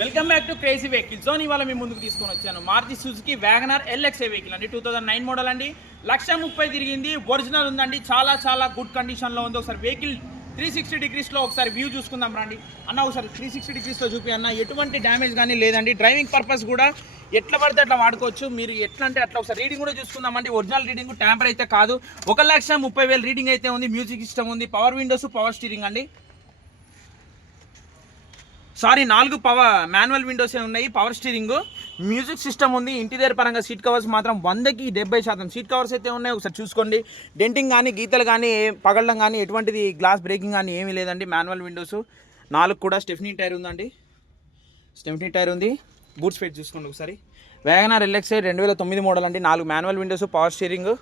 Welcome back to crazy vehicle zone. ఇవాళ మీ ముందుకు తీసుకొని వచ్చాను Maruti Suzuki WagonR LXI vehicle అండి. 2009 మోడల్ అండి. 1,30,000 తిరిగింది. ఒరిజినల్ ఉందండి. చాలా గుడ్ కండిషన్లో ఉంది. ఒకసారి వెహికల్ 360 డిగ్రీస్లో ఒకసారి వ్యూ చూసుకుందాం రండి అన్న. ఒకసారి 360 డిగ్రీస్లో చూపి అన్న. ఎటువంటి డ్యామేజ్ కానీ లేదండి. డ్రైవింగ్ పర్పస్ కూడా ఎట్లా పడితే అట్లా వాడుకోవచ్చు. మీరు ఎట్లా అంటే అట్లా ఒకసారి రీడింగ్ కూడా చూసుకుందామండి. ఒరిజినల్ రీడింగ్, ట్యాంపర్ అయితే కాదు. 1,30,000 రీడింగ్ అయితే ఉంది. మ్యూజిక్ సిస్టమ్ ఉంది. పవర్ విండోస్, పవర్ స్టీరింగ్ అండి. సారీ, 4 మాన్యువల్ విండోసే ఉన్నాయి. పవర్ స్టీరింగ్, మ్యూజిక్ సిస్టమ్ ఉంది. ఇంటీరియర్ పరంగా సీట్ కవర్స్ మాత్రం 100కి 70% సీట్ కవర్స్ అయితే ఉన్నాయి. ఒకసారి చూసుకోండి. డెంటింగ్ కానీ, గీతలు కానీ, పగలడం కానీ, ఎటువంటిది గ్లాస్ బ్రేకింగ్ కానీ ఏమీ లేదండి. మాన్యువల్ విండోస్ 4 కూడా స్టెఫ్నీ టైర్ ఉందండి. స్టెఫ్నీ టైర్ ఉంది. బూట్ స్పేస్ చూసుకోండి ఒకసారి. వ్యాగనర్ ఎల్ఎక్స్ఐ 2009 మోడల్ అండి. 4 మాన్యువల్ విండోస్, పవర్ స్టీరింగ్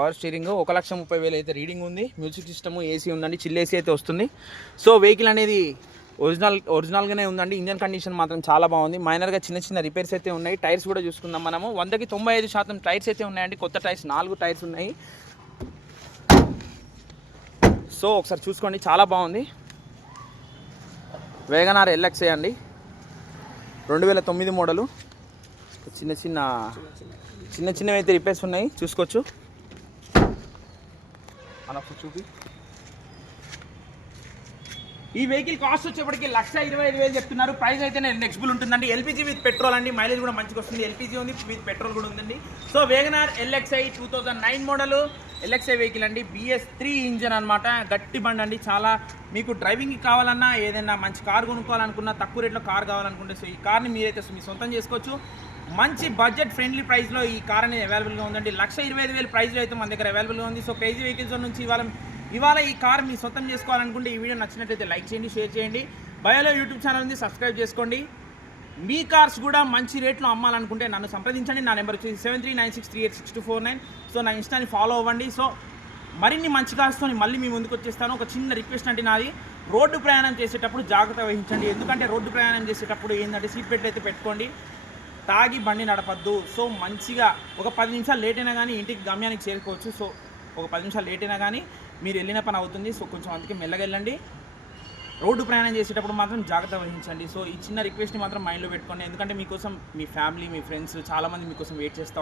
1,30,000 అయితే రీడింగ్ ఉంది. మ్యూజిక్ సిస్టమ్, ఏసీ ఉందండి. చిల్ ఏసీ అయితే వస్తుంది. సో వెహికల్ అనేది ఒరిజినల్గానే ఉందండి. ఇంజన్ కండిషన్ మాత్రం చాలా బాగుంది. మైనర్గా చిన్న రిపేర్స్ అయితే ఉన్నాయి. టైర్స్ కూడా చూసుకుందాం మనము. 100కి 95% టైర్స్ అయితే ఉన్నాయండి. కొత్త టైర్స్ 4 టైర్స్ ఉన్నాయి. సో ఒకసారి చూసుకోండి, చాలా బాగుంది. వ్యాగనర్ ఎల్ఎక్స్ఐ అండి, 2009 మోడలు. చిన్నవి అయితే రిపేర్స్ ఉన్నాయి, చూసుకోవచ్చు. అలా చూపి. ఈ వెహికల్ కాస్ట్ వచ్చేప్పటికి 1,25,000 చెప్తున్నారు. ప్రైస్ అయితే నెక్స్బుల్ ఉంటుందండి. ఎల్పీజీ విత్ పెట్రోల్ అండి. మైలేజ్ కూడా మంచిగా వస్తుంది. ఎల్పీజీ ఉంది, విత్ పెట్రోల్ కూడా ఉందండి. So WagonR LXI 2009 model LXI vehicle అండి. BS3 ఇంజన్ అనమాట. గట్టి బండి అండి. చాలా మీకు డ్రైవింగ్కి కావాలన్నా, ఏదైనా మంచి కార్ కొనుక్కోవాలనుకున్నా, తక్కువ రేట్లో కార్ కావాలనుకుంటే సో ఈ కార్ని మీరైతే మీ సొంతం చేసుకోవచ్చు. మంచి బడ్జెట్ ఫ్రెండ్లీ ప్రైస్లో ఈ కార్ అనేది అవైలబుల్గా ఉందండి. 1,25,000 ప్రైస్లో అయితే మన దగ్గర అవైలబుల్గా ఉంది. సో క్రేజీ వెహికల్స్ నుంచి ఇవాళ ఈ కార్ మీ సొంతం చేసుకోవాలనుకుంటే ఈ వీడియో నచ్చినట్లయితే లైక్ చేయండి, షేర్ చేయండి. బయోలో యూట్యూబ్ ఛానల్ ఉంది, సబ్స్క్రైబ్ చేసుకోండి. మీ కార్స్ కూడా మంచి రేట్లో అమ్మాలనుకుంటే నన్ను సంప్రదించండి. నా నెంబర్ వచ్చేసి 7396386249. సో నా ఇన్స్టాని ఫాలో అవ్వండి. సో మరిన్ని మంచి కార్స్తో మళ్ళీ మీ ముందుకు వచ్చేస్తాను. ఒక చిన్న రిక్వెస్ట్ అంటే నాది, రోడ్డు ప్రయాణం చేసేటప్పుడు జాగ్రత్త వహించండి. ఎందుకంటే రోడ్డు ప్రయాణం చేసేటప్పుడు ఏంటంటే సీట్ బెల్ట్ అయితే పెట్టుకోండి. తాగి బండి నడపద్దు. సో మంచిగా ఒక 10 నిమిషాలు లేట్ అయినా కానీ ఇంటికి గమ్యానికి చేరుకోవచ్చు. సో ఒక 10 నిమిషాలు లేట్ అయినా కానీ మీరు వెళ్ళిన పని అవుతుంది. సో కొంచెం అందుకే మెల్లగా వెళ్ళండి. రోడ్డు ప్రయాణం చేసేటప్పుడు మాత్రం జాగ్రత్త వహించండి. సో ఈ చిన్న రిక్వెస్ట్ని మాత్రం మైండ్లో పెట్టుకోండి. ఎందుకంటే మీకోసం మీ ఫ్యామిలీ, మీ ఫ్రెండ్స్ చాలామంది మీకోసం వెయిట్ చేస్తూ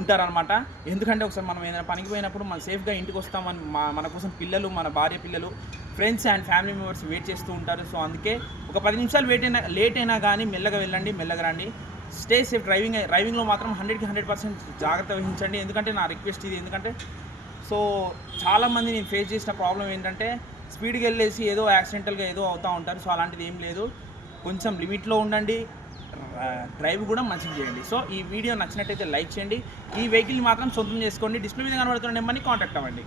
ఉంటారనమాట. ఎందుకంటే ఒకసారి మనం ఏదైనా పనికి పోయినప్పుడు మనం సేఫ్గా ఇంటికి వస్తామని మన కోసం పిల్లలు, మన భార్య పిల్లలు, friends and family members wait చేస్తూ ఉంటారు. సో అందుకే ఒక 10 నిమిషాలు లేట్ అయినా కానీ మెల్లగా వెళ్ళండి, మెల్లగా రండి. Stay safe. డ్రైవింగ్లో మాత్రం 100కి 100% జాగ్రత్త వహించండి. ఎందుకంటే నా రిక్వెస్ట్ ఇది. ఎందుకంటే సో చాలామంది నేను ఫేస్ చేసిన ప్రాబ్లం ఏంటంటే స్పీడ్కి వెళ్ళేసి ఏదో యాక్సిడెంటల్గా ఏదో అవుతూ ఉంటారు. సో అలాంటిది ఏం లేదు. కొంచెం లిమిట్లో ఉండండి. డ్రైవ్ కూడా మంచిగా చేయండి. సో ఈ వీడియో నచ్చినట్టయితే లైక్ చేయండి. ఈ వెహికల్ని మాత్రం సొంతం చేసుకోండి. డిస్ప్లే మీద కనబడుతున్న నెంబర్ని కాంటాక్ట్ అవ్వండి.